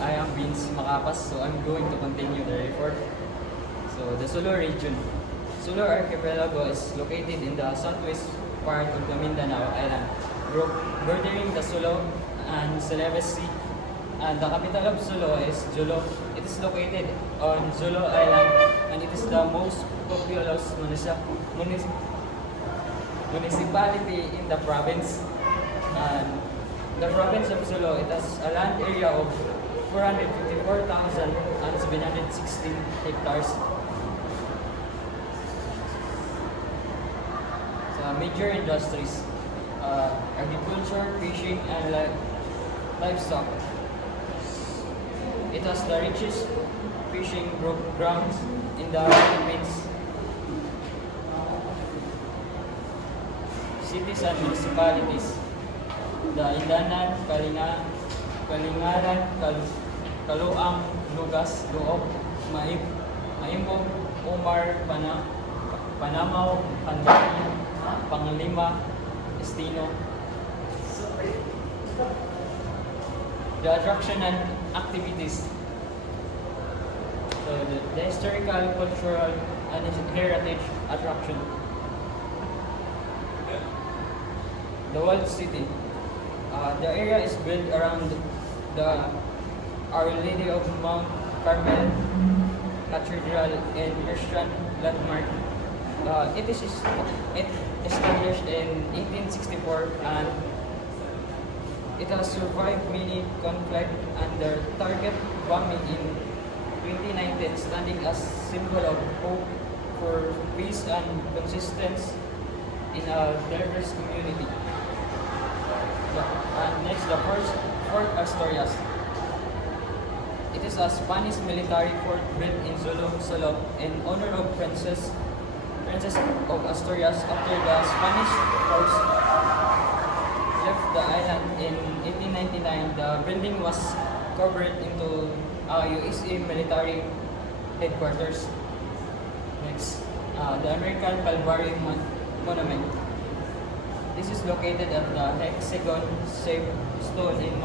I am Vince Macapas, so I'm going to continue the report. So, the Sulu region. Sulu Archipelago is located in the southwest part of the Mindanao Island group, bordering the Sulu and Celebes Sea. And the capital of Sulu is Jolo. It is located on Jolo Island, and it is the most populous municipality in the province. And the province of Sulu, it has a land area of 454,716 hectares. So, major industries, agriculture, fishing, and livestock. It has the richest fishing grounds in the Philippines. Cities and municipalities. The Indanan, Kalingaran, Kaluang, Lugas, Loob, Maimbog, Umar, Panamaw, Pandaki, Panglima, Estino. The attraction and activities. So the historical, cultural, and heritage attraction. The walled city. The area is built around the Our Lady of Mount Carmel Cathedral and Christian landmark. It established in 1864, and it has survived many conflict under target bombing in 2019, standing as symbol of hope for peace and consistency in a diverse community. And next, the Fort Asturias. It is a Spanish military fort built in Sulu in honor of Princess of Asturias after the Spanish force left the island in 1899. The building was covered into USA military headquarters. Next, the American Calvary Monument. This is located at the hexagon-shaped stone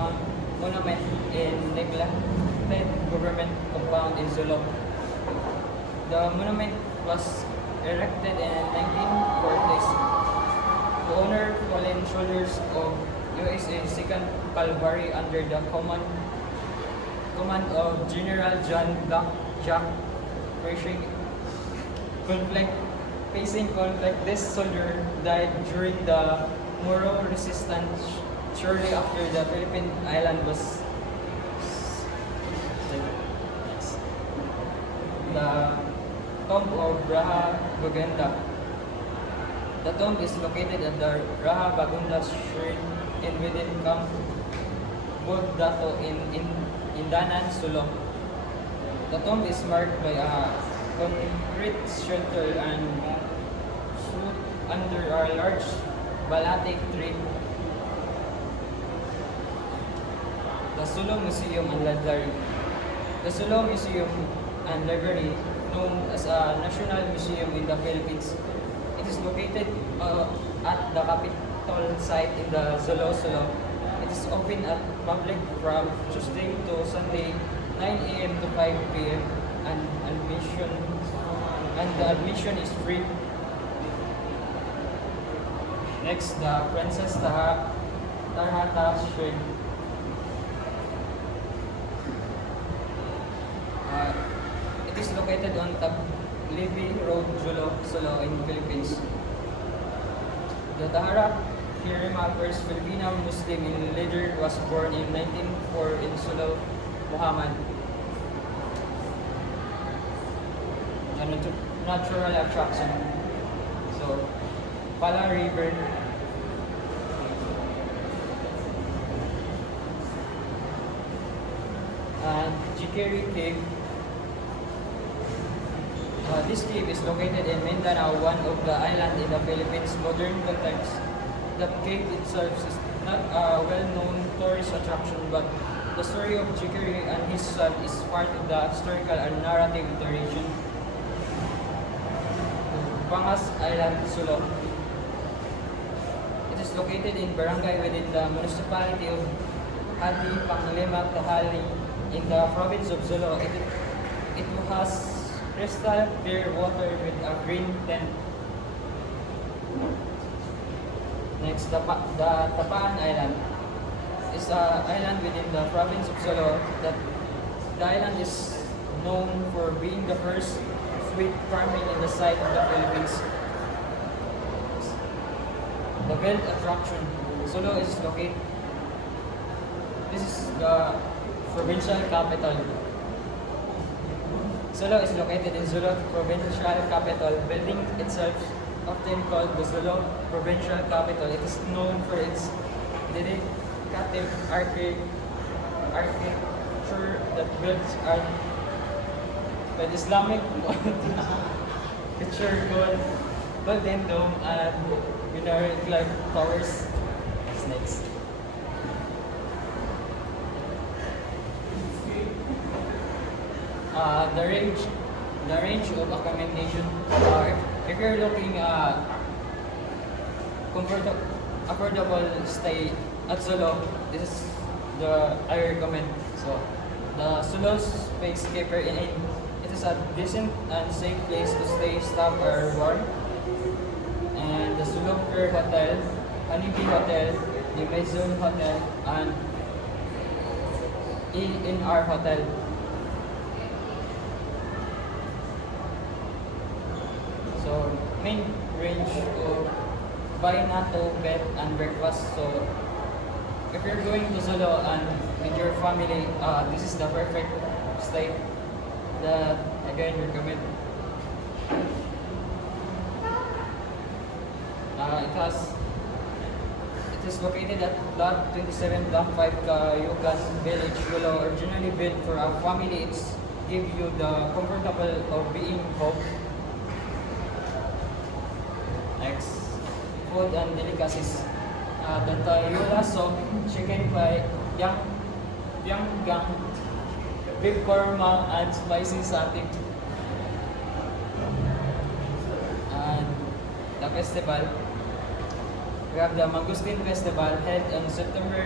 monument in neglected government compound in Zolo. The monument was erected in 1940s to honor fallen soldiers of USA 2nd Cavalry under the command of General John Jack facing conflict. This soldier died during the Moro resistance shortly after the Philippine island was the tomb of Raha Bagunda. The tomb is located at the Raha Bagunda Shrine in within Camp Boddato in Indanan, Sulu. The tomb is marked by a concrete shelter and stood under a large balate tree. The Sulu Museum and Library. The Sulu Museum and Library, known as a national museum in the Philippines, it is located at the Capitol site in the Sulu. It is open at public from Tuesday to Sunday, 9 a.m. to 5 p.m. and the admission is free. Next, the Princess Tarhata Shrine. It is located on Taglibi Road, Jolo, Sulu in Philippines. The Tahara Kirima, first Filipino Muslim leader, was born in 1904 in Sulu, Muhammad. A natural attraction. So, Pala River. And Jikeri Cave. This cave is located in Mindanao, one of the islands in the Philippines' modern context. The cave itself is not a well-known tourist attraction, but the story of Jikeri and his son is part of the historical and narrative of the region. Pangas Island, Sulu. It is located in barangay within the municipality of Hadi Panglima Tahali in the province of Sulu. It has crystal clear water with a green tint. Next, the Tapaan Island is an island within the province of Sulu. That the island is known for being the first sweet farming in the site of the Philippines. The Belt Attraction. Sulu is located. This is the provincial capital. Sulu is located in Sulu provincial capital. Building itself, often called the Sulu provincial capital, it is known for its dedicated architecture that builds on with Islamic picture golden dome and minaret-like towers. Snakes. The range of accommodation. If you're looking affordable stay at Sulu, this is the I recommend. So the Sulu Space Keeper Inn. It is a decent and safe place to stay. Staff are warm, and the Sulu Fair Hotel, Honeybee Hotel, the Maison Hotel, and in our hotel. So main range of buy natto, bed and breakfast. So if you're going to Sulu and with your family, this is the perfect stay that again recommend. It is located at Lot 27, Block 5, Kayugan Village, Sulu. Originally built for a family, it's give you the comfortable of being home. Next, food and delicacies. The Tayula soup, chicken pie, yang, beef korma, and spicy satay. And the festival, we have the Mangosteen Festival held on September.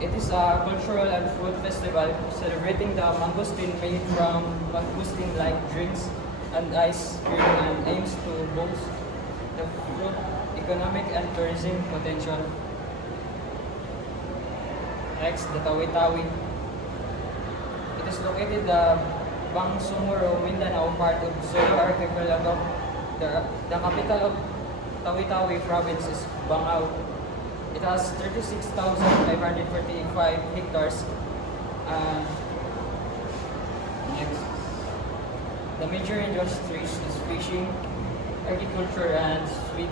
It is a cultural and food festival celebrating the mangosteen made from mangosteen-like drinks and ice cream and aims to boost the fruit economic and tourism potential. Next, the Tawi-Tawi. It is located the Bangsamoro, Mindanao part of Sulu Archipelago. The capital of Tawi-Tawi province is Bangao. It has 36,545 hectares. And next, the major industries is fishing, agriculture, and sweet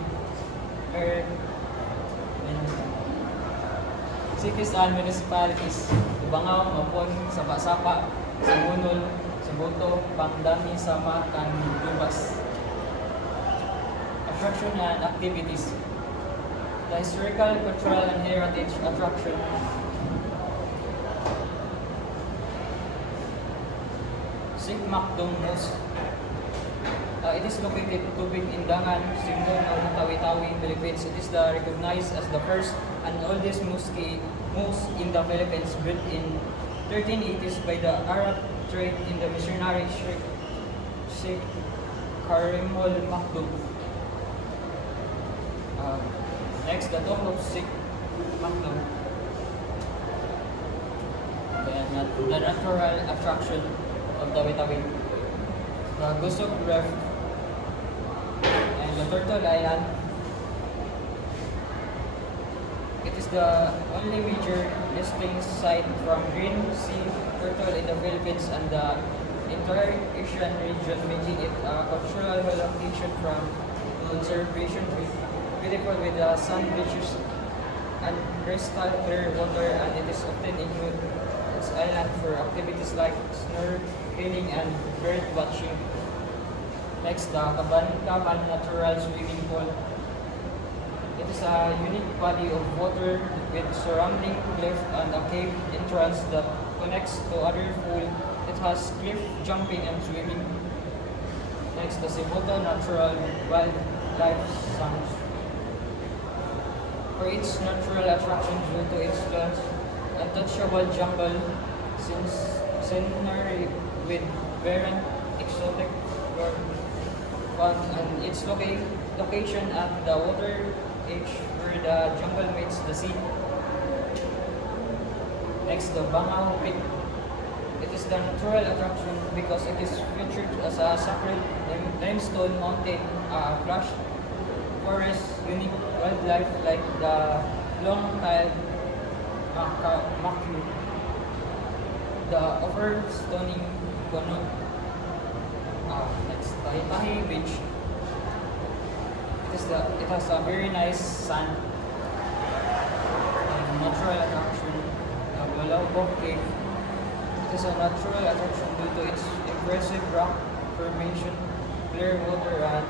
herb. Cities and municipalities: Bangao, Mapon, Sapa-Sapa, Sabunol, Sabuto, Pangdami, Sama, and Lubas. Attraction and activities. The historical, cultural, and heritage attraction. Sikmakdong Mosque. It is located Tubig Indangan, Simbon, Tawi-Tawi, Philippines. It is recognized as the first and oldest mosque in the Philippines, built in 1380s by the Arab trade in the missionary Sheikh Karimul Maktoum. Next, the tomb of Sheikh Maktoum. Then the natural attraction of Tawi-Tawi. The Gusok Reef and the Turtle Island. It is the only major nesting site from green sea turtle in the Philippines and the entire Asian region, making it a cultural location from conservation. Beautiful with the sand beaches and crystal clear water, and it is often included its island for activities like snorkeling and bird watching. Next, the Kaban Natural Swimming Pool. It is a unique body of water with surrounding cliff and a cave entrance that connects to other pool. It has cliff jumping and swimming. Next, the Sibuto Natural Wildlife Sanctuary. For its natural attraction due to its untouchable jungle scenery with variant exotic flora found and its location at the water edge where the jungle meets the sea. Next, the Bangao Peak. It is the natural attraction because it is featured as a sacred limestone mountain, flush forest, unique wildlife like the long-tailed macaque, the offer stunning Bono. Next, Tahi Beach. It has a very nice sand and natural attraction. Malabog Cave. It is a natural attraction due to its impressive rock formation, clear water, and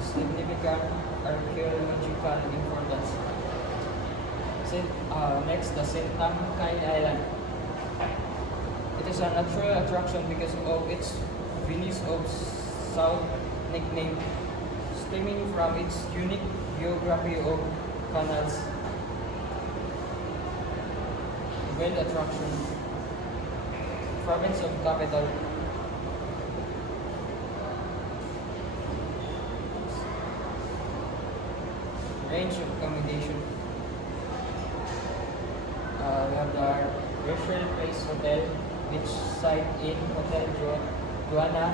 significant archaeological importance. Next, the Sintang Kai Island. It is a natural attraction because of its Venice of South nickname, stemming from its unique geography of canals. Wind attraction. Province of Capital. Range of accommodation. We have the Rachel Place Hotel, Beachside Inn, Hotel Joanna,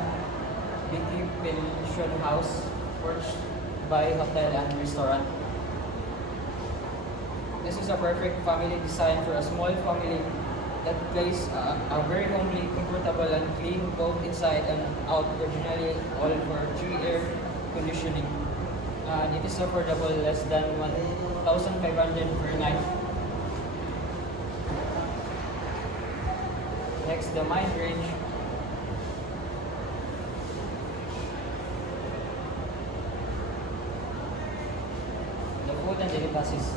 Vicky Pension House, Porch by Hotel and Restaurant. This is a perfect family design for a small family that plays a very homely, comfortable, and clean both inside and out, originally all for 3 air conditioning. And it is affordable, less than 1,500 per night. Next, the Mind Range. The food and delicacies.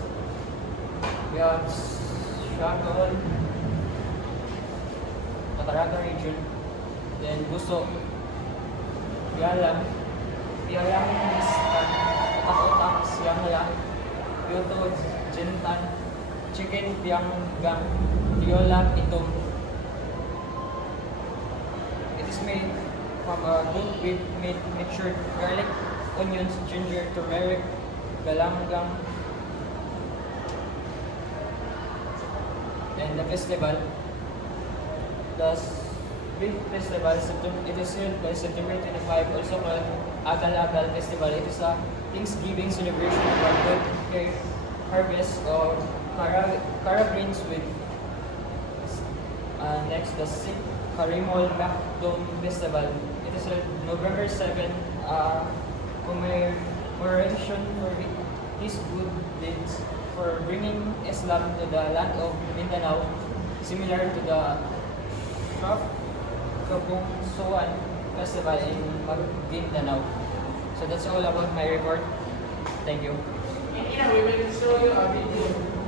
We have Siargao, Cataraga region, then Buso, Pialang is Otak-otak, Siangla, Kyoto, Jintan, Chicken Pianggang, Tiola, Itom. It is made from a good with mixtured garlic, onions, ginger, turmeric, galanggang, and the festival. The Big Festival, it is held by September 25, also called Agal-Agal Festival. It is a Thanksgiving celebration of our good harvest of Carabrins with next, the Sikh Karimol Dome Festival. It is held November 7, commemoration for his good deeds for bringing Islam to the land of Mindanao, similar to the Shraf Kabungsoan Festival in Maguindanao. So that's all about my report. Thank you. And we will show you a video.